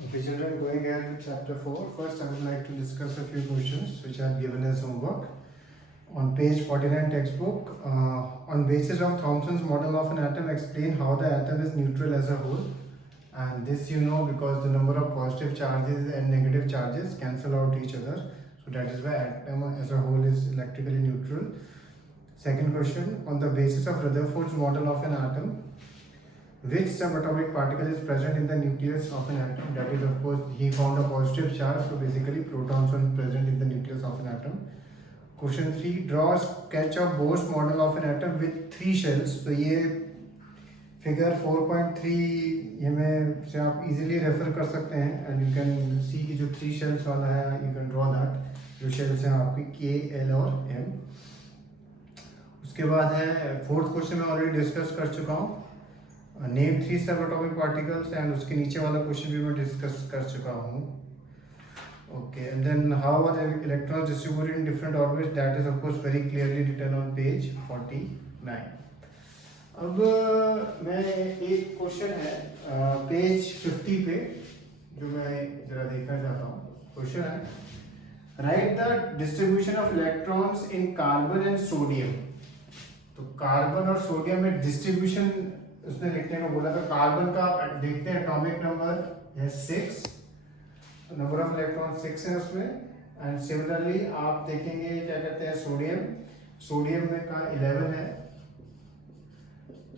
Okay, children, going ahead with chapter 4. First, I would like to discuss a few questions which are given as homework. On page 49 textbook, on basis of Thomson's model of an atom, explain how the atom is neutral as a whole. And this you know because the number of positive charges and negative charges cancel out each other. So that is why atom as a whole is electrically neutral. Second question, on the basis of Rutherford's model of an atom, which subatomic particle is present in the nucleus of an atom? That is, of course, he found a positive charge, so basically protons are present in the nucleus of an atom. Question 3, draw a sketch of Bohr's model of an atom with 3 shells. तो ये figure 4.3 ये में से आप easily refer कर सकते हैं and you can see कि जो 3 शेल्स वाला है यू कैन ड्रॉ दैट. जो शेल्स हैं आपकी के, एल और एम. उसके बाद है फोर्थ क्वेश्चन मैं ऑलरेडी डिस्कस कर चुका हूँ. नेम 3 सबएटॉमिक पार्टिकल्स एंड उसके नीचे वाला क्वेश्चन भी मैं डिस्कस कर चुका हूँ. Okay, and then how are the electrons distributed in different orbits? That is of course very clearly written on page 49. अब मैं एक क्वेश्चन है पेज 50 पे जो मैं जरा देखना चाहता हूँ. क्वेश्चन है right the distribution of electrons in carbon and sodium. तो कार्बन और सोडियम में डिस्ट्रीब्यूशन उसने लिखने को बोला. तो कार्बन का आप देखते हैं एटॉमिक नंबर है 6, नंबर ऑफ इलेक्ट्रॉन 6 है उसमें. एंड सिमिलरली आप देखेंगे क्या कहते हैं सोडियम में का 11 है.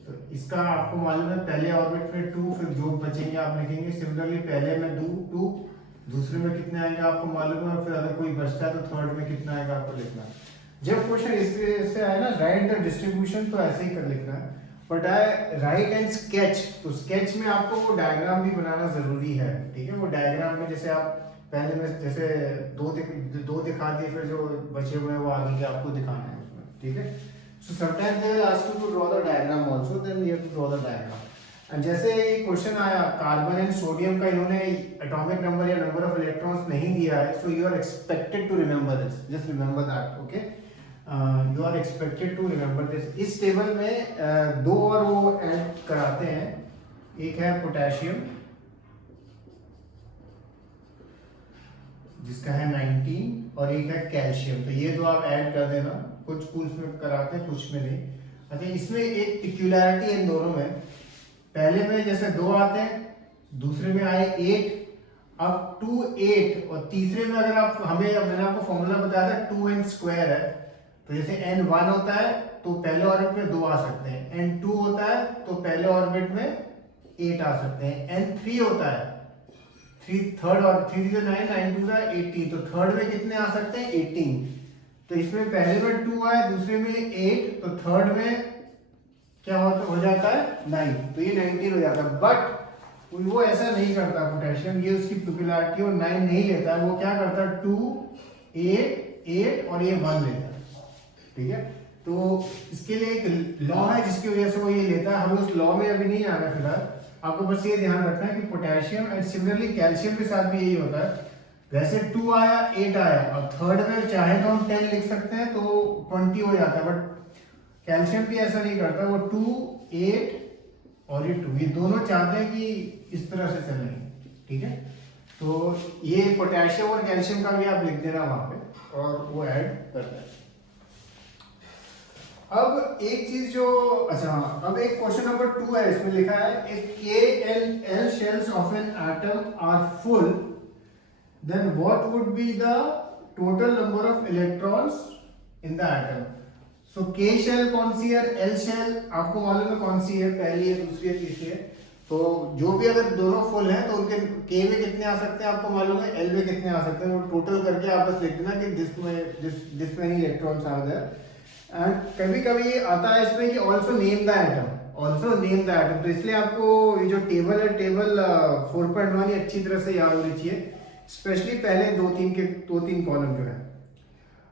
तो इसका आपको मालूम है पहले ऑर्बिट में 2, फिर जो बचेंगे आप लिखेंगे. सिमिलरली पहले में 2, दूसरे में कितने आएंगे आपको मालूम है. फिर अगर कोई बचता है तो थर्ड में कितना आएगा आपको लिखना है. जब क्वेश्चन इस तरह से आए ना राइट द डिस्ट्रीब्यूशन, तो ऐसे ही कर लिखना है. But I right and sketch, तो स्केच में आपको वो डायग्राम भी बनाना जरूरी है. ठीक है, वो डायग्राम में जैसे आप पहले में जैसे दो दिखा दिए, फिर जो बचे हुए हैं वो आगे के आपको दिखाना है उसमें. ठीक है, so sometimes they will ask you to draw the diagram also, then you have to draw the diagram. And जैसे ये क्वेश्चन आया कार्बन एंड सोडियम का, इन्होंने एटॉमिक नंबर या नंबर ऑफ इलेक्ट्रॉन्स नहीं दिया है, so you are expected to remember this. Just remember that. Okay, you are expected to remember this. इस टेबल में दो और वो ऐड कराते हैं. एक है पोटेशियम जिसका है 19 और एक है कैल्शियम. तो ये दो आप ऐड कर देना. कुछ स्कूल्स में कराते हैं, कुछ में नहीं. अच्छा, इसमें एक पिक्यूलैरिटी इन दोनों में. पहले में जैसे 2 आते हैं, दूसरे में आए 8, अब 2, 8, और तीसरे में अगर आप मैंने आपको फॉर्मूला बताया था 2n स्क्वायर है. तो जैसे n1 होता है तो पहले ऑर्बिट में 2 आ सकते हैं. n2 होता है तो पहले ऑर्बिट में 8 आ सकते हैं. n3 होता है थर्ड और 3 जो 9, 9 2 18, तो थर्ड में कितने आ सकते हैं 18. तो इसमें पहले में 2 आए, दूसरे में 8, तो थर्ड में क्या हो जाता है 9. तो ये 19 हो जाता है. बट वो ऐसा नहीं करता पोटेशियम. ये उसकी पॉपुलैरिटी और 9 नहीं लेता है. वो क्या करता है 2, 8 और ये 1 लेता है. ठीक है, तो इसके लिए एक लॉ है जिसकी वजह से वो ये लेता है. हमें उस लॉ में अभी नहीं आना फिलहाल. आपको बस ये ध्यान रखना है कि पोटेशियम एंड सिमिलरली कैल्शियम के साथ भी यही होता है. वैसे 2 आया, 8 आया, और थर्ड में चाहे तो हम 10 लिख सकते हैं तो 20 हो जाता है. बट कैल्शियम भी ऐसा नहीं करता. वो 2, 8 और ये 2, ये दोनों चाहते हैं कि इस तरह से चलें. ठीक है, तो ये पोटेशियम और कैल्शियम का भी आप लिख देना वहां पे और वो ऐड करना है. अब एक चीज जो अब एक क्वेश्चन नंबर 2 है. इसमें लिखा है if K and L shells of an atom are full, then what would be the total number of electrons in the atom? So K shell कौन सी है, L shell आपको मालूम है कौन सी है, पहली है, दूसरी है, तीसरी है. तो जो भी अगर दोनों फुल हैं तो उनके K में कितने आ सकते हैं आपको मालूम है, L में कितने आ सकते हैं. वो टोटल करके आप बस लिख देना कि this many electrons are there. And कभी कभी आता है इसमें कि ऑल्सो नेम द एटम. तो इसलिए आपको ये जो टेबल है, टेबल 4.1 ये अच्छी तरह से याद होनी चाहिए, स्पेशली पहले 2-3 कॉलम जो है.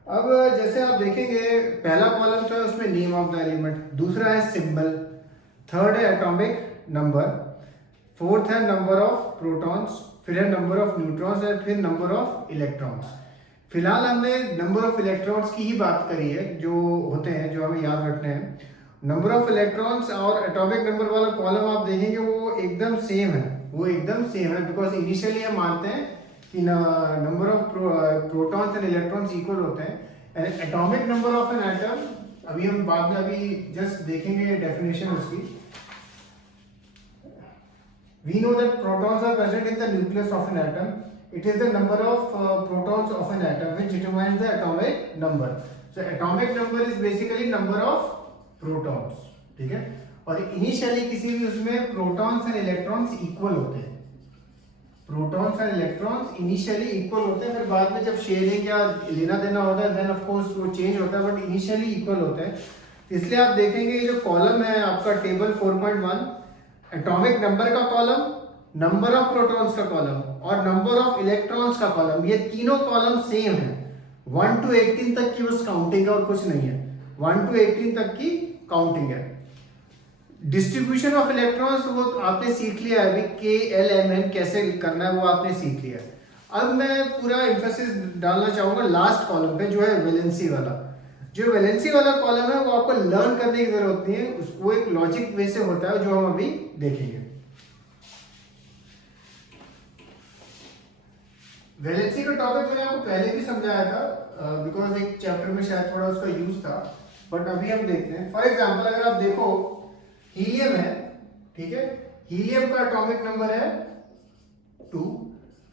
अब जैसे आप देखेंगे पहला कॉलम जो है उसमें नेम ऑफ द एलिमेंट, दूसरा है सिंबल, थर्ड है एटॉमिक नंबर, फोर्थ है नंबर ऑफ प्रोटॉन्स, फिर है नंबर ऑफ न्यूट्रॉन्स और फिर नंबर ऑफ इलेक्ट्रॉन्स. फिलहाल हमने नंबर ऑफ इलेक्ट्रॉन्स की ही बात करी है जो होते हैं, जो हमें याद रखने हैं. नंबर ऑफ इलेक्ट्रॉन्स और एटॉमिक नंबर वाला कॉलम आप देखेंगे वो एकदम सेम है. वो एकदम सेम है, बिकॉज इनिशियली हम मानते हैं कि number of protons and electrons equal होते हैं। And atomic number of an atom, अभी हम बाद में अभी जस्ट देखेंगे डेफिनेशन उसकी। We know that protons are present in the nucleus of an atom. It is the number of protons of an atom which determines the atomic number. So atomic number is basically number of protons. ठीक है, और initially किसी भी उसमें protons and electrons equal होते हैं। Protons and electrons initially equal होते हैं, फिर बाद में जब शेयरिंग या लेना देना होता है देन ऑफ कोर्स वो चेंज होता है, बट इनिशियली इक्वल होते हैं। इसलिए आप देखेंगे ये जो कॉलम है आपका टेबल 4.1, एटॉमिक नंबर का कॉलम, नंबर ऑफ प्रोटॉन्स का कॉलम और नंबर ऑफ इलेक्ट्रॉन्स का कॉलम, ये तीनों कॉलम सेम है। 1 to 18 तक की बस काउंटिंग है और कुछ नहीं है। 1 to 18 तक की काउंटिंग है। डिस्ट्रीब्यूशन ऑफ इलेक्ट्रॉन्स वो आपने सीख लिया है, अभी KLMN कैसे करना है वो आपने सीख लिया है। अब मैं पूरा एम्फेसिस डालना चाहूंगा लास्ट कॉलम पे, जो है वैलेंसी वाला। जो वैलेंसी वाला कॉलम है वो आपको लर्न करने की जरूरत नहीं है, उसको एक लॉजिक वे से होता है जो हम अभी देखेंगे। वैलेंसी का टॉपिक मैंने आपको पहले भी समझाया था, बिकॉज एक चैप्टर में शायद थोड़ा उसका यूज था, बट अभी हम देखते हैं। फॉर एग्जांपल अगर आप देखो हीलियम है, ठीक है, हीलियम का एटॉमिक नंबर है 2,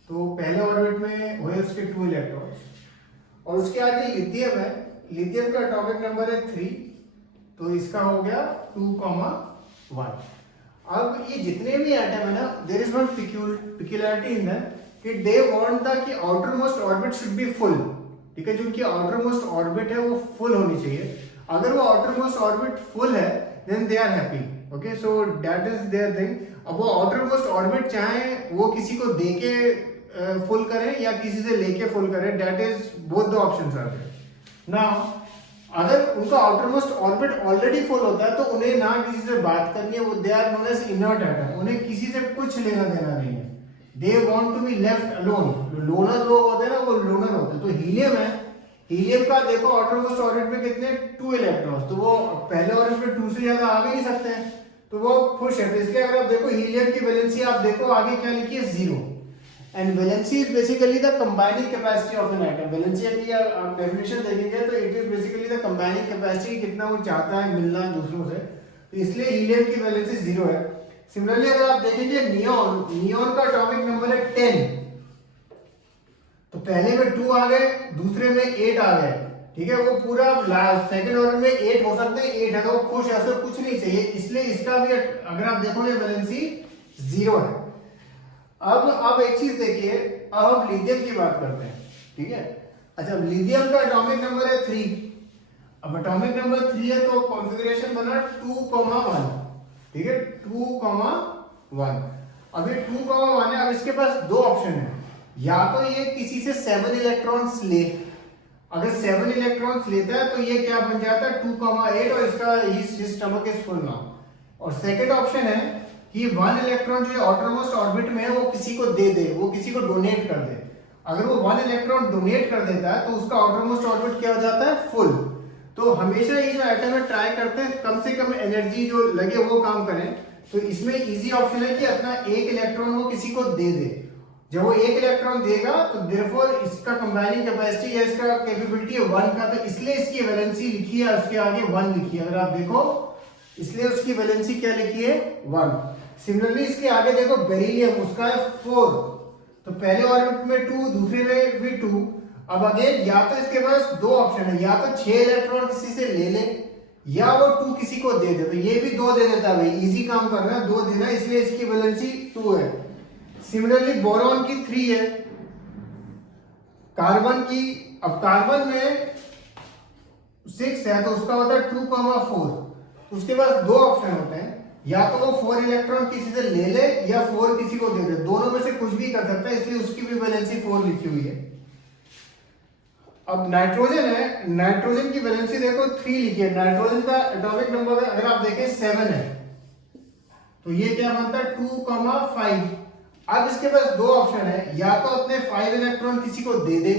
तो पहले ऑर्बिट में हुए उसके 2 इलेक्ट्रॉन्स। और उसके आगे लिथियम है, लिथियम का एटॉमिक नंबर है 3, तो इसका हो गया 2,1। अब ये जितने भी एटम है ना, there is one peculiarity in that कि दे वांट द कि outermost orbit should be full. ठीक है, जो उनकी आउटर मोस्ट ऑर्बिट है वो फुल होनी चाहिए। अगर वो आउटर मोस्ट ऑर्बिट फुल है then they are happy. Okay, so that is their thing. अब वो आउटर मोस्ट ऑर्बिट चाहे वो किसी को देके फुल करें या किसी से लेके फुल करें, that is both the options are there. Now अगर उनका outermost orbit already full होता है तो उन्हें ना किसी से बात करनी है, वो they are known as inert atom, उन्हें किसी से कुछ लेना देना नहीं है। They want to be left alone. Loner लोग होते हैं ना, वो लोनर होते हैं। तो हीलियम है, हीलियम का देखो आउटर मोस्ट ऑर्बिट में कितने 2 इलेक्ट्रॉन्स, तो वो पहले ऑर्बिट में 2 से ज्यादा आ भी नहीं सकते हैं, तो वो खुश है। तो इसलिए अगर आप देखो हीलियम की वैलेंसी आप देखो आगे क्या लिखी है 0। And valency is basically the combining capacity of an atom. Valency की आप डेफिनेशन देखेंगे तो it is basically the combining capacity, कितना वो चाहता है मिलना दूसरों से, तो इसलिए हीलियम की वैलेंसी 0 है। सिमिलरली अगर आप देखेंगे नियॉन, नियॉन का एटॉमिक नंबर है 10, तो पहले में 2 आ गए, दूसरे में 8 आ गए। ठीक है, वो पूरा सेकंड ऑर्डर में 8 हो सकते हैं, 8 है तो वो खुश है, उसको कुछ नहीं चाहिए, इसलिए इसका भी अगर आप देखोगे वैलेंसी 0 है। अब एक चीज देखिए, अब हम लिथियम की बात करते हैं। ठीक है, अच्छा लिथियम का एटॉमिक नंबर है 3। अब एटॉमिक नंबर 3 है तो कॉन्फ़िगरेशन बना 2,1। ठीक है, 2,1। अब ये 2,1 है। अब इसके पास 2 ऑप्शन है, या तो ये किसी से 7 इलेक्ट्रॉन्स ले, अगर 7 इलेक्ट्रॉन्स लेता है तो ये क्या बन जाता है 2,8 और इसका his stomach is full now. और सेकंड ऑप्शन है कि 1 इलेक्ट्रॉन जो आउटर मोस्ट ऑर्बिट में है वो किसी को दे दे, वो किसी को डोनेट कर दे। अगर वो 1 इलेक्ट्रॉन डोनेट कर देता है तो उसका आउटर मोस्ट ऑर्बिट क्या हो जाता है फुल। तो हमेशा ये जो एटम है ट्राई करते हैं कम से कम एनर्जी जो लगे वो काम करें। तो इसमें इजी ऑप्शन है कि अपना 1 इलेक्ट्रॉन वो किसी को दे दे। जब वो 1 इलेक्ट्रॉन देगा तो देयरफॉर इसका कंबाइनिंग कैपेसिटी या इसका कैपेबिलिटी है 1 का, तो इसलिए इसकी वैलेंसी लिखी है उसके आगे 1 लिखी है। अगर आप देखो इसलिए उसकी वैलेंसी क्या लिखी है 1। सिमिलरली इसके आगे देखो बेरिलियम, उसका है 4, तो पहले ऑर्बिट में 2, दूसरे में भी 2। अब अगेन या तो इसके पास 2 ऑप्शन है, या तो 6 इलेक्ट्रॉन किसी से ले ले या वो 2 किसी को दे दे। तो ये भी 2 दे देता है, भाई इजी काम करना है, 2 देना, इसलिए इसकी वैलेंसी 2 है। सिमिलरली बोरॉन की 3 है, कार्बन की, अब कार्बन में 6 है तो उसका होता है 2,4। उसके पास 2 ऑप्शन होते हैं, या तो वो 4 इलेक्ट्रॉन किसी से ले ले या 4 किसी को दे दे, दोनों में से कुछ भी कर सकता है, इसलिए उसकी भी वैलेंसी 4 लिखी हुई है। अब नाइट्रोजन है, नाइट्रोजन की वैलेंसी देखो 3 लिखी है। नाइट्रोजन का एटॉमिक नंबर अगर आप देखें 7 है, तो ये क्या बनता है 2,5। अब इसके पास 2 ऑप्शन है, या तो अपने 5 इलेक्ट्रॉन किसी को दे दे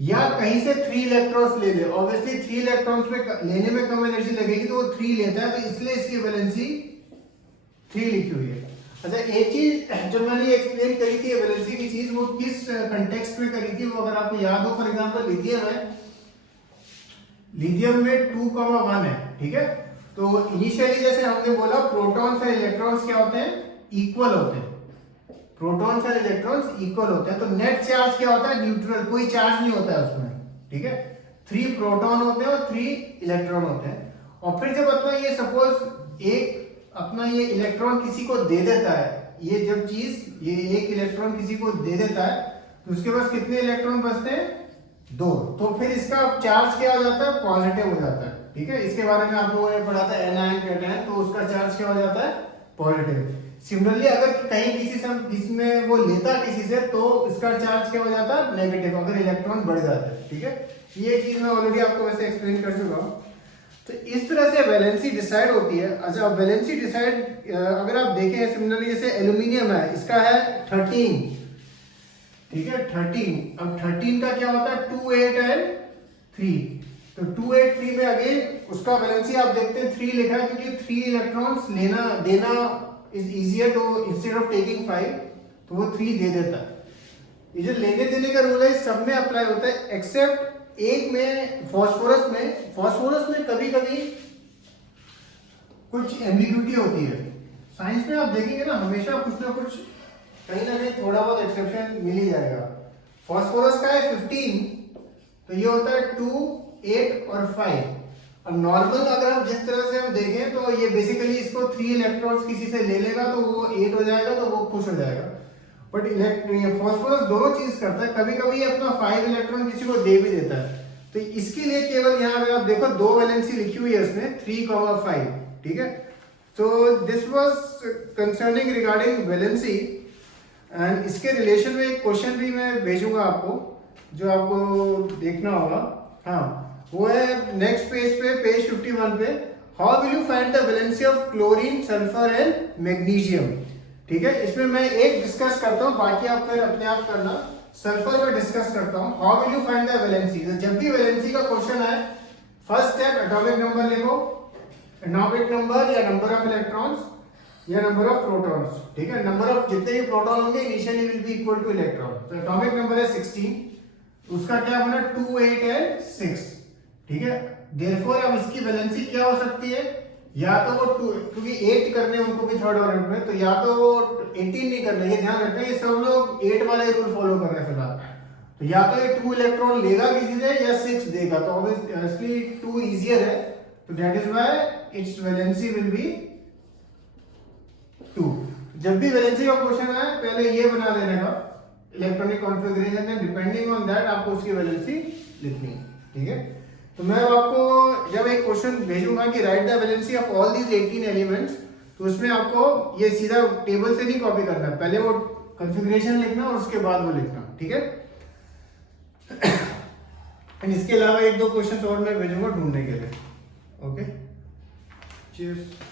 या कहीं से 3 इलेक्ट्रॉन्स ले ले। ऑब्वियसली 3 इलेक्ट्रॉन्स में लेने में कम एनर्जी लगेगी तो वो 3 लेता है, तो इसलिए इसकी वैलेंसी 3 लिखी हुई है। अच्छा, एक चीज जो मैंने एक्सप्लेन करी थी वैलेंसी की चीज, वो किस कंटेक्स्ट में करी थी, वो अगर आपको याद हो, फॉर एग्जांपल लिथियम में 2,1 है, ठीक है। तो इनिशियली जैसे हमने बोला प्रोटॉन्स और इलेक्ट्रॉन्स क्या होते हैं, इक्वल होते हैं। प्रोटॉन्स और इलेक्ट्रॉन्स इक्वल होते हैं, तो नेट चार्ज क्या होता है, न्यूट्रल, कोई चार्ज नहीं होता है उसमें, ठीक है। 3 प्रोटॉन होते हैं और 3 इलेक्ट्रॉन होते हैं। और फिर जब अपना ये सपोज अपना ये इलेक्ट्रॉन किसी को दे देता है, ये जब चीज ये एक इलेक्ट्रॉन किसी को दे देता है, तो उसके पास कितने इलेक्ट्रॉन बचते हैं, 2। तो फिर इसका चार्ज क्या हो जाता है, पॉजिटिव हो जाता है, ठीक है। इसके बारे में आप लोगों ने पढ़ा था एनायन कैटायन, तो उसका चार्ज क्या हो जाता है, पॉजिटिव। सिमिलरली अगर कहीं किसी से इसमें वो लेता किसी से, तो इसका चार्ज क्या हो जाता है, नेगेटिव, अगर इलेक्ट्रॉन बढ़ जाता है, ठीक है। ये चीज मैं ऑलरेडी आपको वैसे एक्सप्लेन कर चुका हूँ। तो इस तरह से वैलेंसी डिसाइड होती है। अच्छा, अब वैलेंसी डिसाइड अगर आप देखें सिमिलरली, जैसे एल्यूमिनियम है, इसका है 13, ठीक है, 13। अब 13 का क्या होता है, 2, 8 एंड 3। तो 2, 8, 3 में अगेन उसका वैलेंसी आप देखते हैं 3 लिखा है, क्योंकि 3 इलेक्ट्रॉन्स लेना देना इज इजियर, तो इंस्टेड ऑफ टेकिंग 5, तो वो 3 दे देता है। ये जो लेने देने का रूल है सब में अप्लाई होता है, एक्सेप्ट एक में, फास्फोरस में कभी कभी कुछ एम्बिग्यूटी होती है। साइंस में आप देखेंगे ना, हमेशा कुछ ना कुछ कहीं ना कहीं थोड़ा बहुत एक्सेप्शन मिल ही जाएगा। फास्फोरस का है 15, तो ये होता है 2, 8 और 5। और नॉर्मल अगर हम जिस तरह से हम देखें, तो ये बेसिकली इसको 3 इलेक्ट्रॉन्स किसी से ले लेगा, तो वो 8 हो जाएगा, तो वो खुश हो जाएगा। बट फास्फोरस दोनों चीज करता है, कभी कभी ये अपना 5 इलेक्ट्रॉन किसी को दे भी देता है। तो इसके लिए केवल यहाँ पे आप देखो 2 वैलेंसी लिखी हुई है इसमें, 3,5, ठीक है। तो this was concerning regarding valency. And इसके रिलेशन में एक क्वेश्चन भी मैं भेजूंगा आपको, जो आपको देखना होगा। हाँ, वो है नेक्स्ट पेज पे, पेज 51 पे। How will you find the valency of chlorine, sulphur and magnesium, ठीक है। इसमें मैं एक डिस्कस करता हूँ, बाकी आप फिर अपने आप करना। सल्फर में डिस्कस करता हूँ, how will you find the valency. जब भी वैलेंसी का क्वेश्चन है, फर्स्ट स्टेप एटॉमिक नंबर लिखो, एटॉमिक नंबर या नंबर ऑफ इलेक्ट्रॉन्स या नंबर ऑफ प्रोटॉन्स, ठीक है। नंबर ऑफ जितने भी प्रोटॉन होंगे initially will be equal two electron. तो एटॉमिक नंबर है 16, उसका क्या बना, 2, 8 एंड 6, ठीक है। देयरफॉर अब इसकी वैलेंसी क्या हो सकती है, या तो वो 2, क्योंकि 8 करने उनको भी थर्ड ऑर्डर में, तो या तो वो 18 नहीं करने, ये ध्यान रखना, ये सब लोग 8 वाले रूल फॉलो कर रहे हैं फिलहाल। तो या तो ये 2 इलेक्ट्रॉन लेगा किसी से, या 6 देगा, तो ऑब्वियसली 2 इजियर है, तो that is why it's valency will be 2। जब भी वैलेंसी का क्वेश्चन है, पहले ये बना देने का इलेक्ट्रॉनिक कॉन्फ़िगरेशन है, डिपेंडिंग ऑन दैट आपको उसकी वैलेंसी लिखनी है, ठीक है। तो मैं आपको जब एक क्वेश्चन भेजूंगा कि right the valency of all these 18 elements, तो उसमें आपको ये सीधा टेबल से नहीं कॉपी करना है, पहले वो कॉन्फ़िगरेशन लिखना और उसके बाद वो लिखना, ठीक है। एंड इसके अलावा 1-2 क्वेश्चन और मैं भेजूंगा ढूंढने के लिए। Okay, cheers.